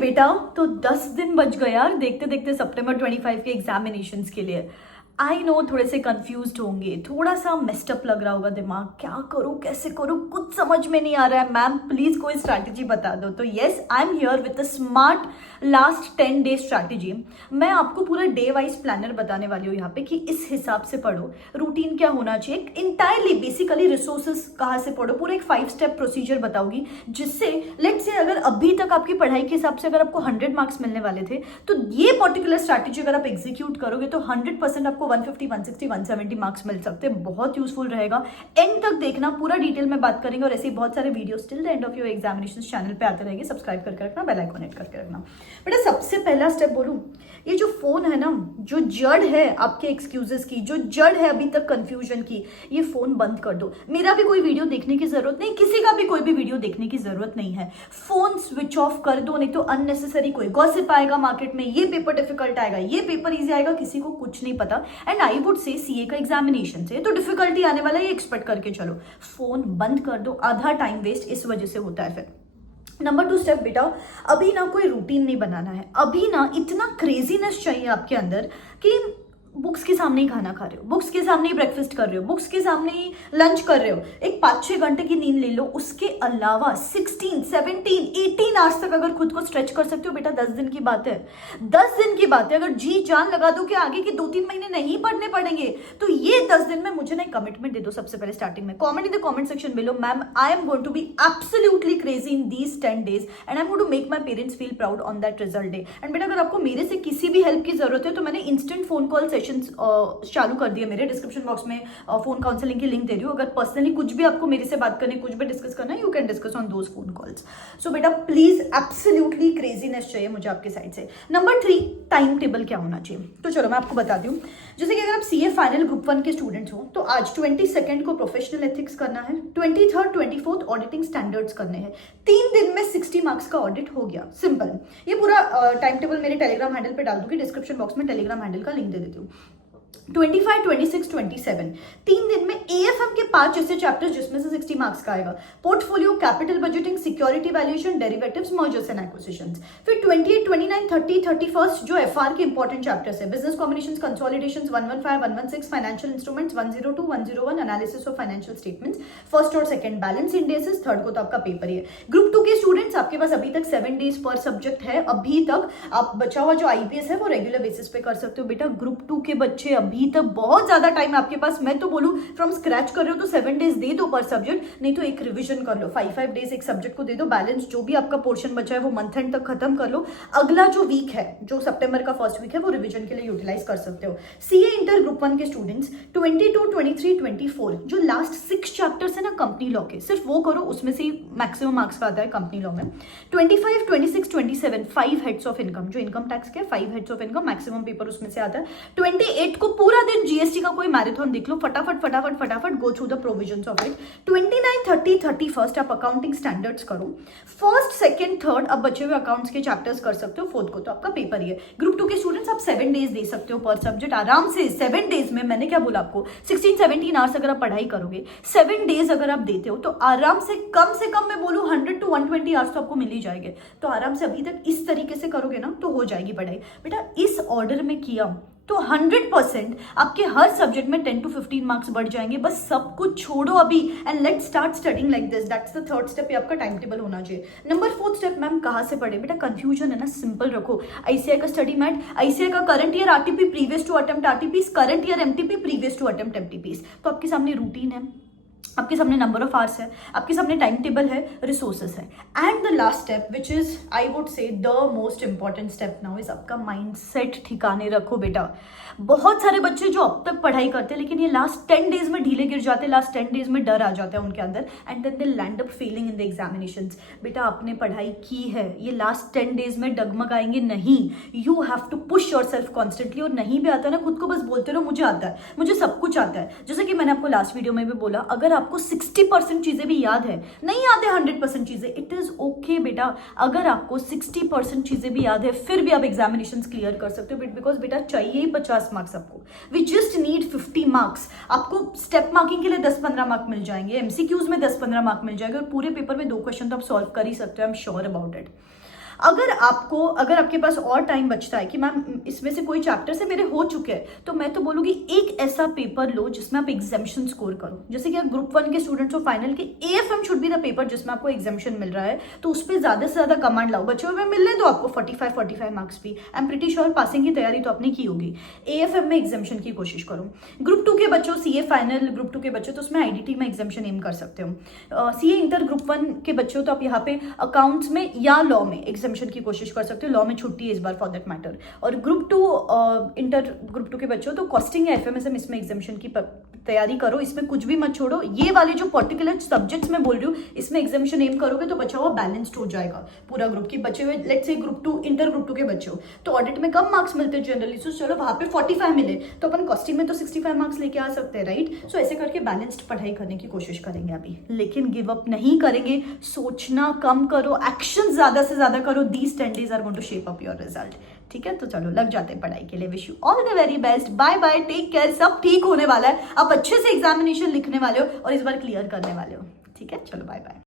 बेटा, तो 10 दिन बच गए यार देखते देखते सितंबर 25 के एग्जामिनेशंस के लिए। आई नो थोड़े से कंफ्यूज्ड होंगे, थोड़ा सा मेस्टअप लग रहा होगा दिमाग, क्या करूँ कैसे करूँ कुछ समझ में नहीं आ रहा है। मैम प्लीज कोई स्ट्रैटेजी बता दो। तो yes, I am here with a smart last 10 day strategy. मैं आपको पूरा डे वाइज प्लानर बताने वाली हूँ यहाँ पे कि इस हिसाब से पढ़ो, रूटीन क्या होना चाहिए, इंटायरली बेसिकली रिसोर्सेज कहाँ से पढ़ो, पूरा एक 5 स्टेप प्रोसीजर बताऊंगी, जिससे लेट्स से अगर अभी तक आपकी पढ़ाई के हिसाब से अगर आपको 100 मार्क्स मिलने वाले थे, तो ये पर्टिकुलर स्ट्रैटेजी अगर आप एग्जीक्यूट करोगे तो 100% आपको 150, 160, 170 मार्क्स मिल सकते हैं। बहुत यूजफुल रहेगा, एंड तक देखना, पूरा डिटेल में बात करेंगे। और ऐसे ही बहुत सारे videos till the end of your examination channel पे आते रहेंगे। सब्सक्राइब करके रखना, बेल आइकन हिट करके रखना। बेटा सबसे पहला स्टेप बोलूं, ये जो फोन है ना, जो जड़ है आपके एक्सक्यूजेस की, जो जड़ है अभी तक कंफ्यूजन की, ये फोन बंद कर दो। मेरा भी कोई वीडियो देखने की जरूरत नहीं, किसी का भी कोई भी वीडियो देखने की जरूरत नहीं है। फोन स्विच ऑफ कर दो, नहीं तो अननेसेसरी कोई गॉसिप आएगा मार्केट में, ये पेपर डिफिकल्ट आएगा, ये पेपर इजी आएगा, किसी को कुछ नहीं पता। And I would say CA का एग्जामिनेशन से तो डिफिकल्टी आने वाला है, ये एक्सपेक्ट करके चलो। फोन बंद कर दो, आधा टाइम वेस्ट इस वजह से होता है। फिर नंबर 2 स्टेप बेटा, अभी ना कोई रूटीन नहीं बनाना है, अभी ना इतना क्रेजीनेस चाहिए आपके अंदर कि बुक्स के सामने ही खाना खा रहे हो, बुक्स के सामने ही ब्रेकफास्ट कर रहे हो, बुक्स के सामने ही लंच कर रहे हो, एक 5-6 घंटे की नींद ले लो। उसके अलावा 16, 17, 18 आवर्स तक अगर खुद को स्ट्रेच कर सकते हो बेटा, 10 दिन की बात है, 10 दिन की बात है। अगर जी जान लगा दो कि आगे के 2-3 महीने नहीं पढ़ने पड़ेंगे, तो ये 10 दिन में मुझे ना एक कमिटमेंट दे दो। सबसे पहले स्टार्टिंग में comment in the comment section below, ma'am I am going to be absolutely crazy in these 10 days and I am going to make my parents feel proud on that result day. And बेटा अगर आपको मेरे से किसी भी help की जरूरत है तो मैंने इंस्टेंट फोन कॉल सेशंस चालू कर दिया। मेरे डिस्क्रिप्शन बॉक्स में फोन काउंसलिंग की लिंक दे रही हूँ। अगर पर्सनली कुछ भी आपको मेरे से बात करनी, कुछ भी डिस्कस करना है, you can discuss on those phone calls. So बेटा प्लीज एब्सोल्युटली क्रेजीनेस चाहिए मुझे आपके साइड से। नंबर 3, टाइम टेबल क्या होना चाहिए। तो चलो मैं आपको बताती हूँ। जैसे कि अगर आप सीए फाइनल ग्रुप 1 के स्टूडेंट्स हो तो आज 22 को प्रोफेशनल एथिक्स करना है, 23, 24 ऑडिटिंग स्टैंडर्ड्स करने हैं। 3 दिन में 60 मार्क्स का ऑडिट हो गया, सिंपल। ये पूरा टाइम टेबल मेरे टेलीग्राम हैंडल पे डाल दूंगी, डिस्क्रिप्शन बॉक्स में टेलीग्राम हैंडल का लिंक दे देती हूँ। 25, 26, 27 3 दिन में एएफएम के 5 ऐसे चैप्टर्स जिसमें से 60 मार्क्स का आएगा। Portfolio, capital budgeting, security valuation, derivatives, mergers and acquisitions. फिर 28, 29, 30, 31 जो एफआर के इंपॉर्टेंट चैप्टर्स है, business combinations, consolidations, 115, 116, financial instruments, 102, 101 analysis of financial statements, first और सेकंड बैलेंस इंडेक्सेस, थर्ड को तो आपका पेपर ही है। ग्रुप 2 के स्टूडेंट्स आपके पास अभी तक 7 डेज पर सब्जेक्ट है, अभी तक आप बचा हुआ जो आईपीएस है वो रेगुलर बेसिस पे कर सकते हो। बेटा ग्रुप 2 के बच्चे अभी तक बहुत ज्यादा टाइम आपके पास, मैं तो बोलूं फ्रॉम स्क्रैच कर रहे हो तो 7 डेज दे दो पर सब्जेक्ट, नहीं तो एक रिवीजन कर लो, 5 डेज एक सब्जेक्ट को दे दो। बैलेंस जो भी आपका पोर्शन बचा है वो मंथ एंड तक खत्म कर लो। अगला जो वीक है, जो सितंबर का फर्स्ट वीक है, वो रिवीजन के लिए यूटिलाइज कर सकते हो। सीए इंटर ग्रुप 1 के स्टूडेंट्स 22, 23, 24 जो लास्ट 6 चैप्टर्स है ना कंपनी लॉ के, सिर्फ वो करो, उसमें से मैक्सिमम मार्क्स का आता है कंपनी लॉ में। 25, 26, 27 5 हेड्स ऑफ इनकम, जो इनकम टैक्स के 5 heads of income, maximum paper उसमें से आता है। 28 को पूरा दिन जीएसटी का कोई मैराथन देख लो, फटाफट फटाफट फटाफट go through the provisions of it. 29, 30, 31 आप अकाउंटिंग स्टैंडर्ड्स करो। फर्स्ट, सेकंड, थर्ड अब बचे हुए अकाउंट्स के चैप्टर्स कर सकते हो, फोर्थ को तो आपका पेपर ही है। ग्रुप 2 के स्टूडेंट्स आप 7 डेज दे सकते हो पर सब्जेक्ट आराम से। 7 डेज में मैंने क्या बोला आपको, 16, 17 आवर्स अगर आप पढ़ाई करोगे, 7 डेज अगर आप देते हो तो आराम से कम मैं बोलूं 100 to 120 आवर्स तो आपको मिल ही जाएंगे। तो आराम से अभी तक इस तरीके से करोगे ना तो हो जाएगी पढ़ाई। बेटा इस ऑर्डर में किया तो 100% आपके हर सब्जेक्ट में 10 to 15 मार्क्स बढ़ जाएंगे। बस सब कुछ छोड़ो अभी and let's start studying like this. That's the third step, ये आपका टाइम टेबल होना चाहिए। नंबर 4 स्टेप, मैम कहाँ से पढ़े। बेटा कंफ्यूजन है ना, सिंपल रखो। आईसीआई का स्टडी मैट, आईसीआई का current year RTP previous two attempt RTPs, current year MTP previous two attempt MTPs. तो आपके सामने रूटीन है, आपके सामने नंबर ऑफ आवर्स है, आपके सामने टाइम टेबल है, रिसोर्सेस है। And the last step which is I would say the most important step now is आपका माइंडसेट ठिकाने रखो। बेटा बहुत सारे बच्चे जो अब तक पढ़ाई करते हैं लेकिन ये लास्ट 10 डेज में ढीले गिर जाते हैं, लास्ट 10 डेज में डर आ जाता है उनके अंदर and then they land up failing in the examinations. बेटा आपने पढ़ाई की है, ये लास्ट 10 डेज में डगमगाएंगे नहीं। You have to push your self constantly. और नहीं भी आता ना, खुद को बस बोलते रहो मुझे आता है, मुझे सब कुछ आता है। जैसे कि मैंने आपको लास्ट वीडियो में भी बोला, अगर आपको 60% चीजें भी याद है, नहीं याद है 100% चीजें, इट इज ओके बेटा। अगर आपको 60% चीजें भी याद है फिर भी आप एग्जामिनेशंस क्लियर कर सकते हो, बिकॉज बेटा चाहिए ही 50 मार्क्स आपको। We just need 50 marks. आपको स्टेप मार्किंग के लिए 10-15 मार्क मिल जाएंगे, एमसीक्यूज में 10-15 मार्क मिल जाएंगे और पूरे पेपर में 2 क्वेश्चन तो आप सॉल्व कर ही सकते हो। I am sure about it. अगर आपके पास और टाइम बचता है कि मैम इसमें से कोई चैप्टर से मेरे हो चुके हैं, तो मैं तो बोलूँगी एक ऐसा पेपर लो जिसमें आप एग्जाम्शन स्कोर करो। जैसे कि ग्रुप 1 के स्टूडेंट्स हो, फाइनल के AFM should be the paper जिसमें आपको एग्जाम्शन मिल रहा है, तो उस पर ज़्यादा से ज़्यादा कमांड लाओ बच्चों में, मिलने दो आपको 45 मार्क्स भी। I am pretty sure passing की तैयारी तो आपने की होगी। AFM में एग्जाम्शन की कोशिश करो। ग्रुप 2 के बच्चों, CA फाइनल ग्रुप 2 के बच्चों, तो उसमें IDT में एग्जाम्शन एम कर सकते हो। CA इंटर ग्रुप 1 के बच्चों, तो आप यहाँ पे अकाउंट्स में या लॉ में एग्जाम्शन की कोशिश कर सकते हो। लॉ में छुट्टी है इस बार फॉर दैट मैटर। और ग्रुप 2 इंटर ग्रुप 2 के बच्चों, तो कॉस्टिंग या FMSM इसमें एग्जाम्शन की तैयारी करो। इसमें कुछ भी मत छोड़ो। ये वाले जो पर्टिकुलर सब्जेक्ट्स में बोल रही हूँ, इसमें एग्जाम्शन एम करोगे तो बचा हुआ बैलेंस्ड हो जाएगा पूरा ग्रुप की। बचे हुए let's say group 2 inter group 2 के बच्चे हो, तो ऑडिट में कम मार्क्स मिलते हैं जनरली, सो चलो वहां पे 45 मिले तो अपन कॉस्टिंग में तो 65 मार्क्स लेके आ सकते हैं, राइट। सो ऐसे करके बैलेंस्ड पढ़ाई करने की कोशिश करेंगे अभी, लेकिन गिव अप नहीं करेंगे। सोचना कम करो, एक्शन ज्यादा से ज्यादा करो। These 10 days are going to shape up your result. ठीक है, तो चलो लग जाते हैं पढ़ाई के लिए। Wish you all the very best. Bye bye, take care. सब ठीक होने वाला है। आप अच्छे से एग्जामिनेशन लिखने वाले हो और इस बार क्लियर करने वाले हो। ठीक है, चलो बाय बाय।